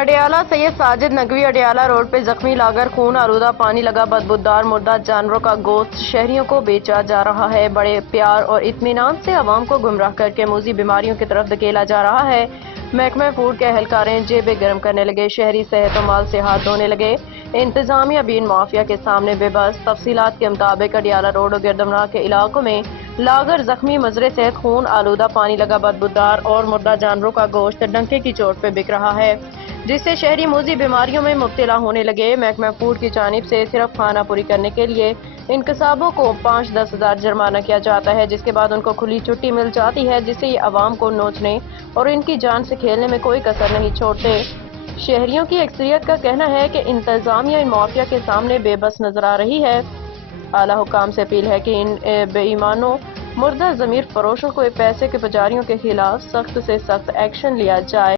اڈیالہ سید Sajid Naqvi Adiala road پہ زخمی logger خون آلودہ پانی لگا بدبودار مردہ جانوروں کا گوشت شہریوں کو بیچا جا رہا ہے۔ بڑے پیار اور اطمینان سے عوام کو گمراہ کر کے موذی بیماریوں کی طرف دھکیلا جا رہا ہے۔ محکمہ فوڈ کے اہلکاریں جیبیں گرم کرنے لگے، شہری صحت و مال سے ہاتھ دھونے لگے، انتظامیہ بین مافیا کے سامنے بے بس۔ تفصیلات کے مطابق اڈیالہ روڈ اور گردمناہ کے علاقوں میں لاگر زخمی مضر صحت خون آلودہ پانی لگا بدبودار اور مردہ جانوروں کا گوشت ڈنکے کی چوٹ پہ بک رہا ہے، جس سے شہری موذی بیماریوں میں مبتلا ہونے لگے۔ محکمہ فوڈ کی جانب سے صرف خانہ پوری کرنے کے لیے انکسابوں کو 5-10 ہزار جرمانہ کیا جاتا ہے، جس کے بعد ان کو کھلی چھٹی مل جاتی ہے، جس سے یہ عوام کو نوچنے اور ان کی جان سے کھیلنے میں کوئی کسر نہیں چھوڑتے۔ شہریوں کی اکثریت کا کہنا ہے کہ انتظامیہ ان مافیا کے سامنے بے بس نظر آ رہی ہے۔ اعلیٰ حکام سے اپیل ہے کہ ان بے ایمانوں، مردہ ضمیر فروشوں کو پیسے کے پجاریوں کے خلاف سخت سے سخت ایکشن لیا جائے۔